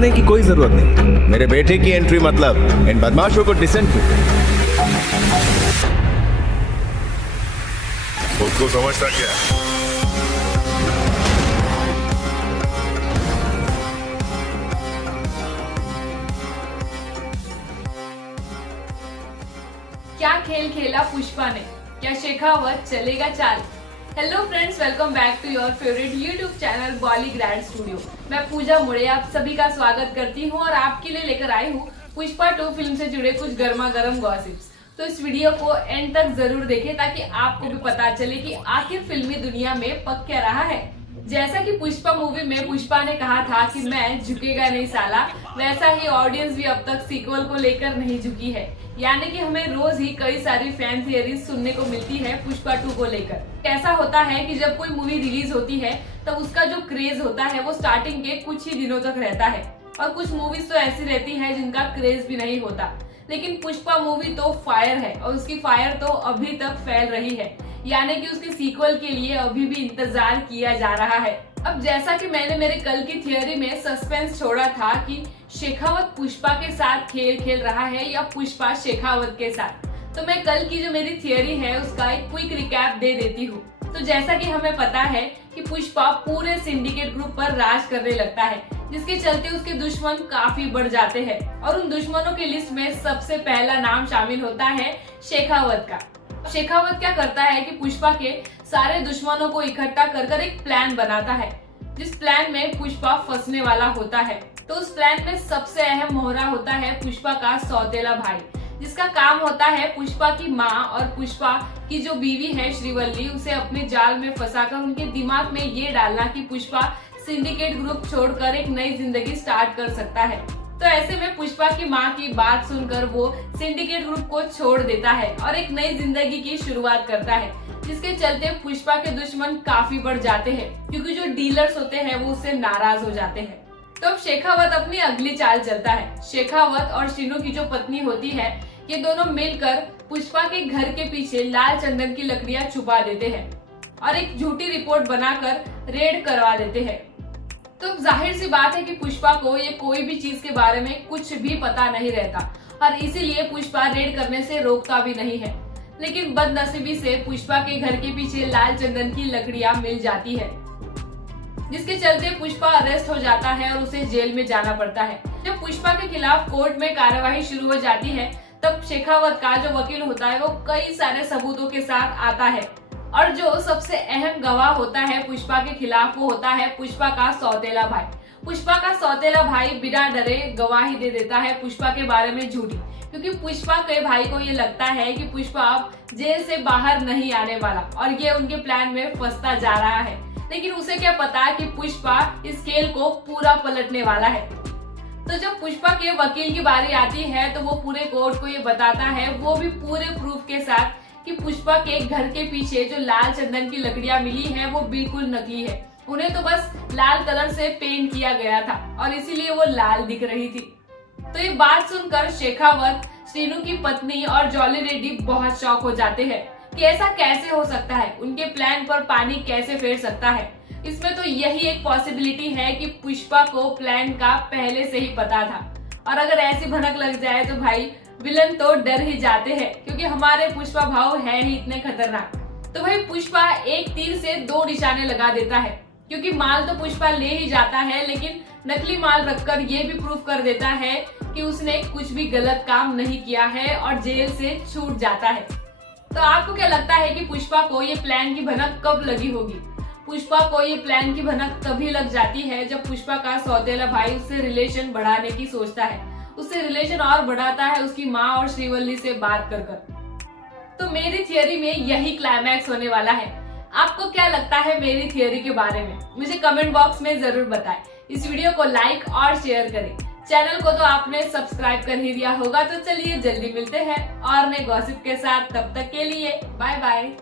घबराने की कोई जरूरत नहीं। मेरे बेटे की एंट्री मतलब इन बदमाशों को डिसेंट्री। खुद को समझता क्या है? क्या खेल खेला पुष्पा ने, क्या शेखावत चलेगा चाल। Hello friends, welcome back to your favourite YouTube channel Bollygrad Studio. मैं पूजा मुड़े आप सभी का स्वागत करती हूं और आपके लिए लेकर आई हूं पुष्पा 2 फिल्म से जुड़े कुछ गर्मा गर्म गॉसिप्स। तो इस वीडियो को एंड तक जरूर देखें ताकि आपको भी पता चले कि आखिर फिल्मी दुनिया में पक क्या रहा है। जैसा कि पुष्पा मूवी में पुष्पा ने कहा था कि मैं झुकेगा नहीं साला, वैसा ही ऑडियंस भी अब तक सीक्वल को लेकर नहीं झुकी है। यानी कि हमें रोज ही कई सारी फैन थियरीज सुनने को मिलती है पुष्पा 2 को लेकर। ऐसा होता है कि जब कोई मूवी रिलीज होती है तब उसका जो क्रेज होता है वो स्टार्टिंग के कुछ ही दिनों तक रहता है, और कुछ मूवीज तो ऐसी रहती है जिनका क्रेज भी नहीं होता। लेकिन पुष्पा मूवी तो फायर है और उसकी फायर तो अभी तक फैल रही है, यानी कि उसके सीक्वल के लिए अभी भी इंतजार किया जा रहा है। अब जैसा कि मैंने मेरे कल की थियरी में सस्पेंस छोड़ा था कि शेखावत पुष्पा के साथ खेल खेल रहा है या पुष्पा शेखावत के साथ, तो मैं कल की जो मेरी थियरी है उसका एक क्विक रिकैप दे देती हूँ। तो जैसा कि हमें पता है कि पुष्पा पूरे सिंडिकेट ग्रुप पर राज करने लगता है, जिसके चलते उसके दुश्मन काफी बढ़ जाते हैं और उन दुश्मनों की लिस्ट में सबसे पहला नाम शामिल होता है शेखावत का। शेखावत क्या करता है कि पुष्पा के सारे दुश्मनों को इकट्ठा कर एक प्लान बनाता है, जिस प्लान में पुष्पा फंसने वाला होता है। तो उस प्लान में सबसे अहम मोहरा होता है पुष्पा का सौतेला भाई, जिसका काम होता है पुष्पा की माँ और पुष्पा की जो बीवी है श्रीवल्ली, उसे अपने जाल में फंसाकर उनके दिमाग में ये डालना कि पुष्पा सिंडिकेट ग्रुप छोड़कर एक नई जिंदगी स्टार्ट कर सकता है। तो ऐसे में पुष्पा की माँ की बात सुनकर वो सिंडिकेट ग्रुप को छोड़ देता है और एक नई जिंदगी की शुरुआत करता है, जिसके चलते पुष्पा के दुश्मन काफी बढ़ जाते हैं, क्योंकि जो डीलर्स होते हैं वो उससे नाराज हो जाते हैं। तो अब शेखावत अपनी अगली चाल चलता है। शेखावत और शीनू की जो पत्नी होती है, ये दोनों मिलकर पुष्पा के घर के पीछे लाल चंदन की लकड़ियां छुपा देते हैं और एक झूठी रिपोर्ट बनाकर रेड करवा देते हैं। तो जाहिर सी बात है कि पुष्पा को ये कोई भी चीज के बारे में कुछ भी पता नहीं रहता और इसीलिए पुष्पा रेड करने से रोकता भी नहीं है। लेकिन बदनसीबी से पुष्पा के घर के पीछे लाल चंदन की लकड़ियां मिल जाती है, जिसके चलते पुष्पा अरेस्ट हो जाता है और उसे जेल में जाना पड़ता है। जब पुष्पा के खिलाफ कोर्ट में कार्यवाही शुरू हो जाती है तब शेखावत का जो वकील होता है वो कई सारे सबूतों के साथ आता है, और जो सबसे अहम गवाह होता है पुष्पा के खिलाफ वो होता है पुष्पा का सौतेला भाई। पुष्पा का सौतेला भाई बिना डरे गवाही दे देता है पुष्पा के बारे में झूठी, क्योंकि पुष्पा के भाई को ये लगता है कि पुष्पा अब जेल से बाहर नहीं आने वाला और ये उनके प्लान में फंसता जा रहा है। लेकिन उसे क्या पता कि पुष्पा इस खेल को पूरा पलटने वाला है। तो जब पुष्पा के वकील की बारी आती है तो वो पूरे कोर्ट को ये बताता है, वो भी पूरे प्रूफ के साथ, कि पुष्पा के घर के पीछे जो लाल चंदन की लकड़ियां मिली है वो बिल्कुल नकली है। उन्हें तो बस लाल कलर से पेंट किया गया था और इसीलिए वो लाल दिख रही थी। तो ये बात सुनकर शेखावत, शीनू की पत्नी और जॉली रेड्डी बहुत शॉक हो जाते हैं कि ऐसा कैसे हो सकता है, उनके प्लान पर पानी कैसे फेर सकता है। इसमें तो यही एक पॉसिबिलिटी है कि पुष्पा को प्लान का पहले से ही पता था, और अगर ऐसी भनक लग जाए तो भाई विलन तो डर ही जाते हैं, क्योंकि हमारे पुष्पा भाव है ही इतने खतरनाक। तो भाई पुष्पा एक तीर से 2 निशाने लगा देता है, क्योंकि माल तो पुष्पा ले ही जाता है, लेकिन नकली माल रखकर ये भी प्रूफ कर देता है कि उसने कुछ भी गलत काम नहीं किया है और जेल से छूट जाता है। तो आपको क्या लगता है कि पुष्पा को ये प्लान की भनक कब लगी होगी? पुष्पा को ये प्लान की भनक तभी लग जाती है जब पुष्पा का सौतेला भाई उससे रिलेशन बढ़ाने की सोचता है, उससे रिलेशन और बढ़ाता है उसकी माँ और श्रीवल्ली से बात कर कर। तो मेरी थियरी में यही क्लाइमैक्स होने वाला है। आपको क्या लगता है मेरी थियरी के बारे में? मुझे कमेंट बॉक्स में जरूर बताएं। इस वीडियो को लाइक और शेयर करें। चैनल को तो आपने सब्सक्राइब कर ही दिया होगा। तो चलिए जल्दी मिलते हैं और नए गॉसिप के साथ, तब तक के लिए बाय बाय।